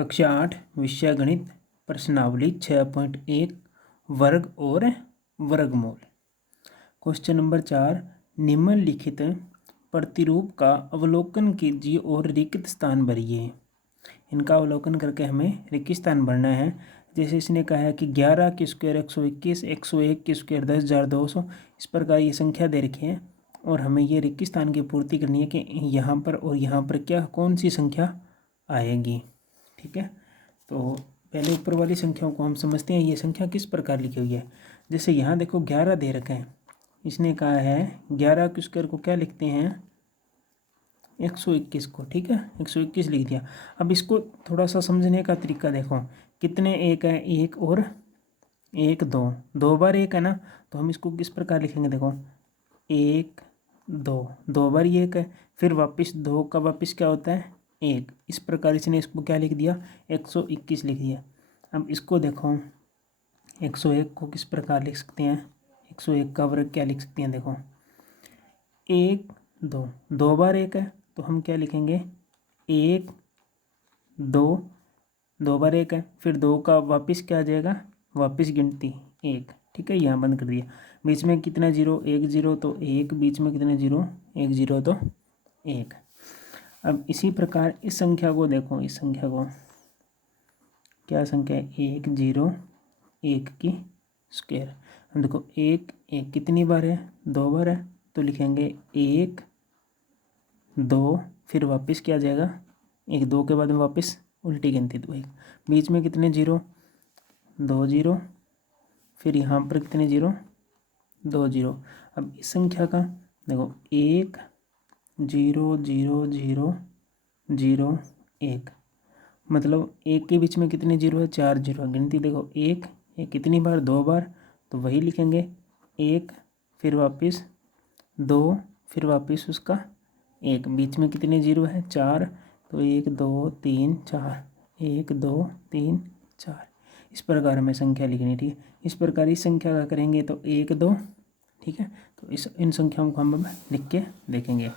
कक्षा 8 विषय गणित प्रश्नावली 6.1 वर्ग और वर्गमूल। क्वेश्चन नंबर 4, निम्नलिखित प्रतिरूप का अवलोकन कीजिए और रिक्त स्थान भरिए। इनका अवलोकन करके हमें रिक्त स्थान भरना है। जैसे इसने कहा है कि 11 की स्क्वायर 121, 101 की स्क्वायर 10,200, इस प्रकार ये संख्या दे रखी है और हमें ये रिक्त स्थान की पूर्ति करनी है कि यहाँ पर और यहाँ पर क्या कौन सी संख्या आएगी। ठीक है, तो पहले ऊपर वाली संख्याओं को हम समझते हैं। ये संख्या किस प्रकार लिखी हुई है। जैसे यहाँ देखो 11 दे रखे हैं, इसने कहा है 11 के स्क्वायर को क्या लिखते हैं 121 को। ठीक है, 121 लिख दिया। अब इसको थोड़ा सा समझने का तरीका देखो, कितने एक है, एक और एक, दो बार एक है ना, तो हम इसको किस प्रकार लिखेंगे देखो, एक दो बार ये एक है, फिर वापस दो का वापस क्या होता है एक। इस प्रकार इसने इसको क्या लिख दिया 121 लिख दिया। अब इसको देखो 101 को किस प्रकार लिख सकते हैं, 101 का वर्ग क्या लिख सकते हैं देखो, एक दो बार एक है तो हम क्या लिखेंगे एक दो बार एक है, फिर दो का वापस क्या आ जाएगा वापस गिनती एक। ठीक है, यहाँ बंद कर दिया। बीच में कितना जीरो, एक जीरो तो एक, बीच में कितने जीरो, एक जीरो तो एक। अब इसी प्रकार इस संख्या को देखो, इस संख्या को क्या संख्या है 101 की स्क्वायर। हम देखो एक एक कितनी बार है, दो बार है, तो लिखेंगे एक दो, फिर वापस क्या आ जाएगा एक, दो के बाद में वापस उल्टी गिनती तो एक, बीच में कितने जीरो, दो जीरो, फिर यहाँ पर कितने जीरो, दो जीरो। अब इस संख्या का देखो एक जीरो जीरो जीरो जीरो एक, मतलब एक के बीच में कितने जीरो है, चार जीरो। गिनती देखो एक कितनी बार, दो बार, तो वही लिखेंगे एक, फिर वापस दो, फिर वापस उसका एक, बीच में कितने जीरो है चार, तो एक दो तीन चार, एक दो तीन चार। इस प्रकार हमें संख्या लिखनी। ठीक है, इस प्रकार इस संख्या का करेंगे तो एक दो। ठीक है, तो इन संख्याओं को हम लिख के देखेंगे।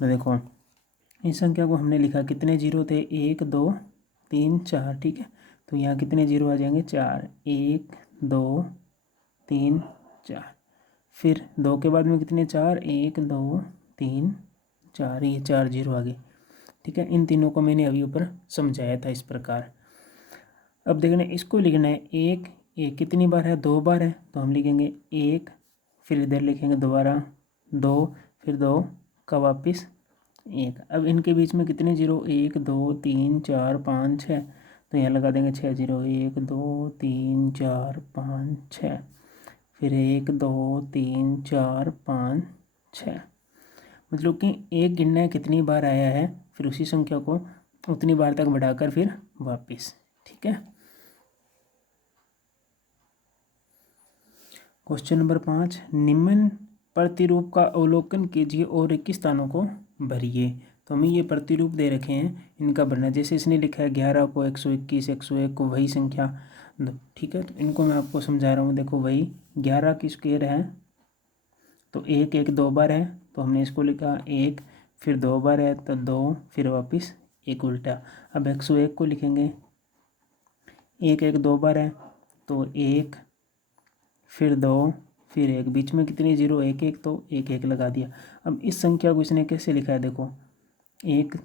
तो देखो इस संख्या को हमने लिखा, कितने जीरो थे, एक दो तीन चार। ठीक है, तो यहाँ कितने जीरो आ जाएंगे चार, एक दो तीन चार, फिर दो के बाद में कितने चार, एक दो तीन चार, ये चार जीरो आ गए। ठीक है, इन तीनों को मैंने अभी ऊपर समझाया था इस प्रकार। अब देखना इसको लिखना है एक कितनी बार है, दो बार है, तो हम लिखेंगे एक, फिर इधर लिखेंगे दोबारा दो, फिर दो का वापस एक। अब इनके बीच में कितने जीरो, एक दो तीन चार पाँच छः, तो यहाँ लगा देंगे छः जीरो, एक दो तीन चार पाँच छः, फिर एक दो तीन चार पाँच छः। मतलब कि एक गिनना कितनी बार आया है, फिर उसी संख्या को उतनी बार तक बढ़ाकर फिर वापस। ठीक है, क्वेश्चन नंबर 5, निम्न प्रतिरूप का अवलोकन कीजिए और रिक्त स्थानों को भरिए। तो हमें ये प्रतिरूप दे रखे हैं, इनका भरना। जैसे इसने लिखा है 11 को 121, 101 को वही संख्या। ठीक है, तो इनको मैं आपको समझा रहा हूँ। देखो वही 11 की स्क्वायर है तो एक एक दो बार है, तो हमने इसको लिखा एक, फिर दो बार है तो दो, फिर वापस एक उल्टा। अब 101 को लिखेंगे एक एक दो बार है तो एक, फिर दो, फिर एक, बीच में कितनी जीरो, एक एक, तो एक एक लगा दिया। अब इस संख्या को इसने कैसे लिखा है देखो, एक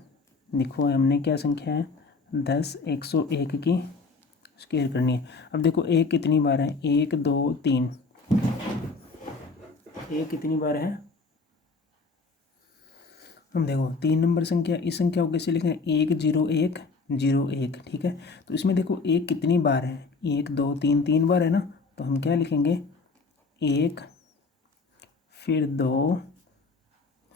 देखो हमने क्या संख्या है 10, 101 की स्क्वायर करनी है। अब देखो एक कितनी बार है, एक दो तीन, एक कितनी बार है, हम देखो 3 नंबर संख्या। इस संख्या को कैसे लिखें, एक जीरो एक जीरो एक। ठीक है, तो इसमें देखो एक कितनी बार है, एक दो तीन, 3 बार है ना, तो हम क्या लिखेंगे एक, फिर दो,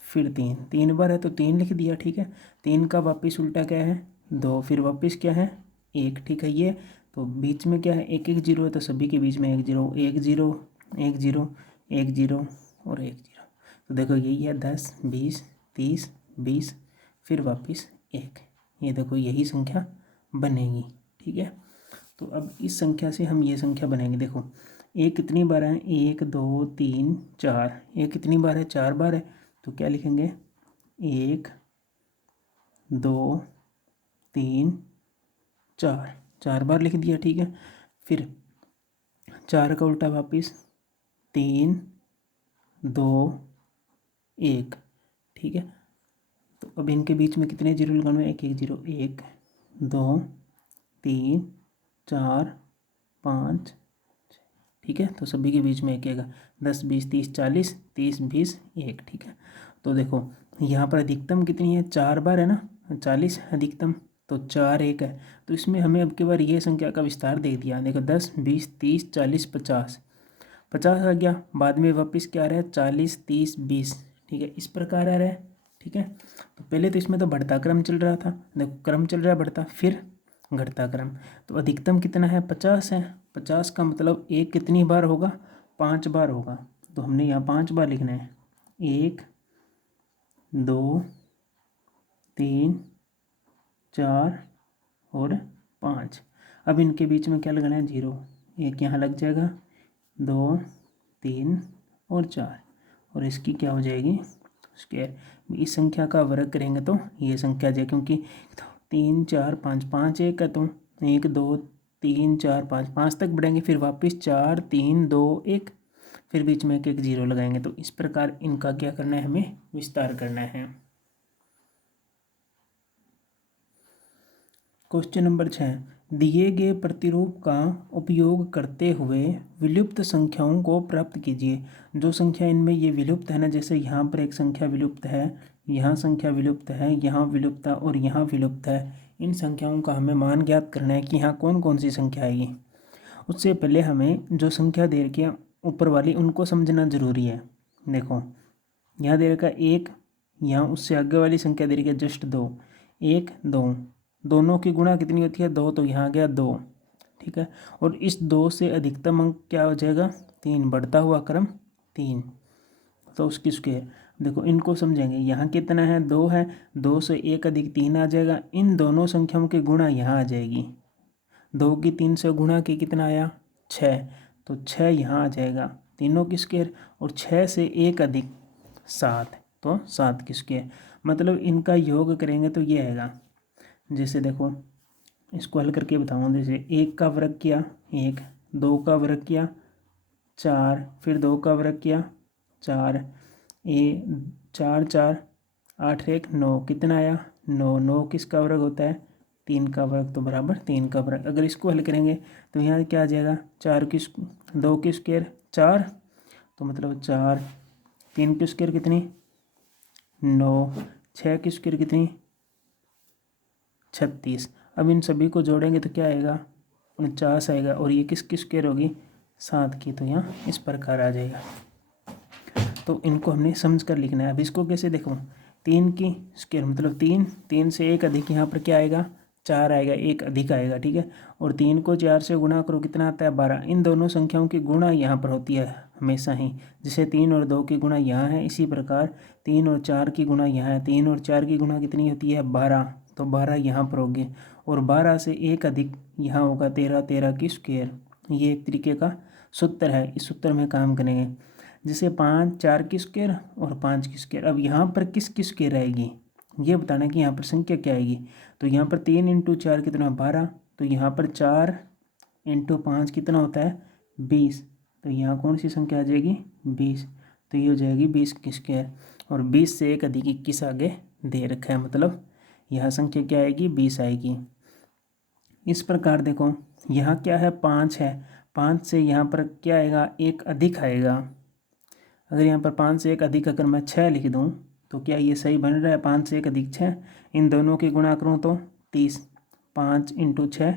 फिर तीन, 3 बार है तो 3 लिख दिया। ठीक है, 3 का वापस उल्टा क्या है दो, फिर वापस क्या है एक। ठीक है, ये तो बीच में क्या है एक एक जीरो है, तो सभी के बीच में एक जीरो, एक जीरो एक जीरो एक जीरो और एक जीरो। तो देखो यही है 10 20 30 20, फिर वापस एक। ये देखो यही संख्या बनेगी। ठीक है, तो अब इस संख्या से हम ये संख्या बनाएंगे। देखो एक कितनी बार है, एक दो तीन चार, एक कितनी बार है, 4 बार है, तो क्या लिखेंगे एक दो तीन 4, 4 बार लिख दिया, ठीक है। फिर 4 का उल्टा वापिस 3 2 1, ठीक है। तो अब इनके बीच में कितने जीरो लगाने, एक एक जीरो, 1 2 3 4 5, ठीक है। तो सभी के बीच में एक आएगा, 10 20 30 40, 30 20 1, ठीक है। तो देखो यहाँ पर अधिकतम कितनी है, 4 बार है ना, 40 अधिकतम, तो 4 1 है। तो इसमें हमें अब की बार ये संख्या का विस्तार दे दिया, देखो 10 20 30 40 50, 50 आ गया, बाद में वापस क्या आ रहा है 40 30 20, ठीक है, इस प्रकार आ रहा है, ठीक है। तो पहले तो इसमें तो बढ़ता क्रम चल रहा था, देखो क्रम चल रहा है बढ़ता, फिर घटता क्रम। तो अधिकतम कितना है, 50 है, 50 का मतलब एक कितनी बार होगा, 5 बार होगा। तो हमने यहाँ 5 बार लिखना है, 1 2 3 4 और 5। अब इनके बीच में क्या लगाना है, 0, एक यहाँ लग जाएगा, 2 3 और 4, और इसकी क्या हो जाएगी, स्क्वायर। इस संख्या का वर्ग करेंगे तो ये संख्या जाए, क्योंकि 3 4 5, 5 1 है, तो 1 2 3 4 5, 5 तक बढ़ेंगे, फिर वापस 4 3 2 1, फिर बीच में एक एक जीरो लगाएंगे। तो इस प्रकार इनका क्या करना है, हमें विस्तार करना है। क्वेश्चन नंबर 6, दिए गए प्रतिरूप का उपयोग करते हुए विलुप्त संख्याओं को प्राप्त कीजिए। जो संख्या इनमें ये विलुप्त है ना, जैसे यहाँ पर एक संख्या विलुप्त है, यहाँ संख्या विलुप्त है, यहाँ विलुप्त है और यहाँ विलुप्त है, इन संख्याओं का हमें मान ज्ञात करना है कि यहाँ कौन कौन सी संख्या आएगी। उससे पहले हमें जो संख्या दे रखी है ऊपर वाली, उनको समझना जरूरी है। देखो यहाँ दे रखा है 1, यहाँ उससे आगे वाली संख्या दे रखी है जस्ट 2, 1 2, दोनों की गुणा कितनी होती है, 2, तो यहाँ आ गया 2, ठीक है। और इस 2 से अधिकतम अंक क्या हो जाएगा, 3, बढ़ता हुआ क्रम 3, तो उसकी स्क्वायर। देखो इनको समझेंगे, यहाँ कितना है, 2 है, 2 से 1 अधिक 3 आ जाएगा, इन दोनों संख्याओं की गुणा यहाँ आ जाएगी, 2 की 3 से गुणा की कितना आया, 6, तो 6 यहाँ आ जाएगा तीनों की स्क्वायर, और 6 से 1 अधिक 7, तो 7 की स्क्वायर। मतलब इनका योग करेंगे तो ये आएगा, जैसे देखो इसको हल करके बताऊँ, जैसे 1 का वर्ग किया 1, 2 का वर्ग किया 4, फिर 2 का वर्ग किया 4, 4 4 8 1 9, कितना आया 9, 9 किसका वर्ग होता है, 3 का वर्ग, तो बराबर 3 का वर्ग। अगर इसको हल करेंगे तो यहाँ क्या आ जाएगा, 4 की 2 की स्क्वायर 4, तो मतलब 4, 3 की स्क्वायर कितनी 9, 6 की स्क्वायर कितनी 36। अब इन सभी को जोड़ेंगे तो क्या आएगा, 49 आएगा, और ये किसकी स्क्वायर होगी, 7 की, तो यहाँ इस प्रकार आ जाएगा। तो इनको हमने समझ कर लिखना है। अब इसको कैसे देखो, 3 की स्क्वायर मतलब 3, 3 से 1 अधिक यहाँ पर क्या आएगा, 4 आएगा, 1 अधिक आएगा, ठीक है। और 3 को 4 से गुणा करो, कितना आता है 12। इन दोनों संख्याओं की गुणा यहाँ पर होती है हमेशा ही, जैसे 3 और 2 की गुणा यहाँ है, इसी प्रकार 3 और 4 की गुणा यहाँ है, 3 और 4 की गुणा कितनी होती है 12, तो 12 यहाँ पर होगी, और 12 से 1 अधिक यहाँ होगा 13, 13 की स्क्वायर। ये एक तरीके का सूत्र है, इस सूत्र में काम करेंगे। जैसे 5 4 की स्क्वायर और 5 की स्क्वायर। अब यहाँ पर किस स्क्वायर आएगी ये बताना कि यहाँ पर संख्या क्या आएगी। तो यहाँ पर 3 × 4 कितना 12, तो यहाँ पर 4 × 5 कितना होता है 20, तो यहाँ कौन सी संख्या आ जाएगी 20, तो ये हो जाएगी 20 की स्क्वायर। और 20 से 1 अधिक 21 आगे दे रखा है, मतलब यहाँ संख्या क्या आएगी 20 आएगी। इस प्रकार देखो यहाँ क्या है 5 है, 5 से यहाँ पर क्या आएगा 1 अधिक आएगा। अगर यहाँ पर 5 से 1 अधिक अगर मैं 6 लिख दूँ तो क्या ये सही बन रहा है, 5 से 1 अधिक 6, इन दोनों की गुणा करूँ तो 30, 5 × 6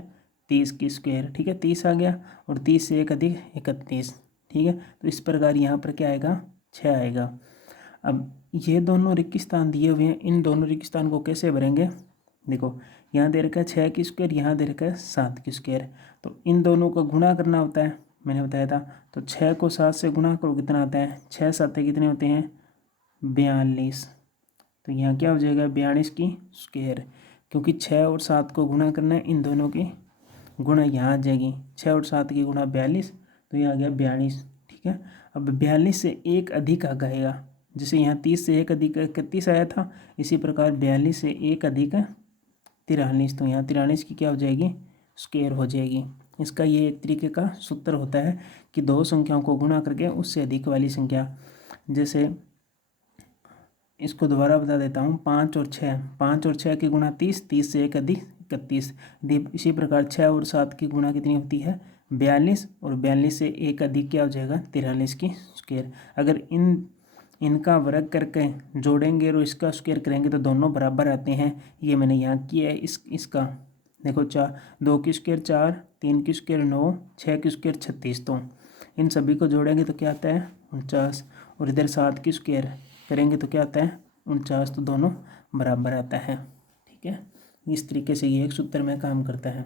30 की स्क्वायर, ठीक है, 30 आ गया, और 30 से 1 अधिक 31, ठीक है। तो इस प्रकार यहाँ पर क्या आएगा 6 आएगा। अब ये दोनों रिक्त स्थान दिए हुए हैं, इन दोनों रिक्त स्थान को कैसे भरेंगे, देखो यहाँ दे रखा है 6 की स्क्वायर, यहाँ दे रखा है 7 की स्क्वायर, तो इन दोनों को गुणा करना होता है, मैंने बताया था। तो 6 को 7 से गुणा करो, कितना आता है 6 7 कितने होते हैं 42, तो यहाँ क्या हो जाएगा 42 की स्क्वायर, क्योंकि 6 और 7 को गुणा करना है, इन दोनों की गुणा यहाँ आ जाएगी, 6 और 7 की गुणा 42, तो ये आ गया 42, ठीक है। अब 42 से 1 अधिक आ गएगा, जैसे यहाँ 30 से 1 अधिक 31 आया था, इसी प्रकार 42 से 1 अधिक 43, तो यहाँ 43 की क्या हो जाएगी, स्क्वायर हो जाएगी। इसका ये एक तरीके का सूत्र होता है कि दो संख्याओं को गुणा करके उससे अधिक वाली संख्या, जैसे इसको दोबारा बता देता हूँ, 5 और 6, 5 और 6 की गुणा 30, 30 से एक अधिक 31। इसी प्रकार 6 और 7 की गुणा कितनी होती है, 42, और 42 से एक अधिक क्या हो जाएगा, 43 की स्क्वायर। अगर इनका वर्ग करके जोड़ेंगे और इसका स्क्वायर करेंगे तो दोनों बराबर आते हैं। ये मैंने यहाँ किया है। इसका देखो, 2 की स्क्वायर 4, 3 की स्क्वायर 9, 6 की स्क्वायर 36, तो इन सभी को जोड़ेंगे तो क्या आता है, 49, और इधर 7 की स्क्वायर करेंगे तो क्या आता है, 49, तो दोनों बराबर आता है। ठीक है, इस तरीके से ये एक सूत्र में काम करता है।